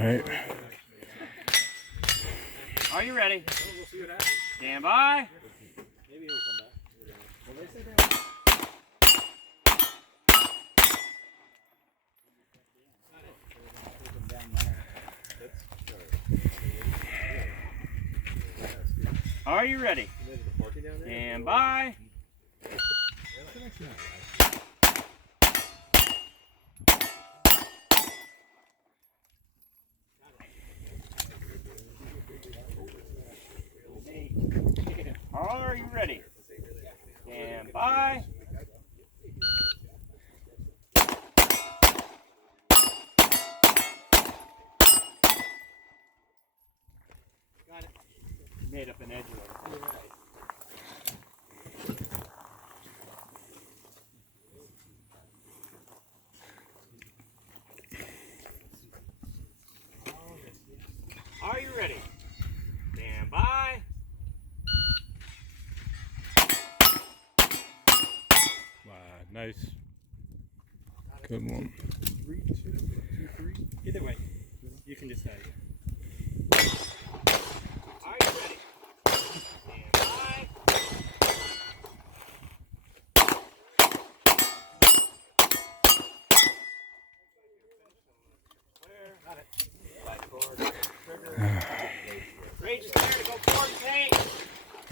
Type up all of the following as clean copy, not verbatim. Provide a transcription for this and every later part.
right. Are you ready? Stand by. Maybe he'll come back. Well, they said they Are you ready? Stand by. Are you ready? Stand by. Got it. Made up an edge of it. Are you ready? Stand by. Wow, nice. Good one. 3, 2, 2, 3. Either way, you can decide. Are you ready? Stand by. Got it. Rage is clear to go forward and paint.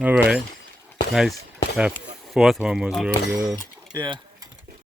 All right. Nice. That fourth one was real good. Yeah.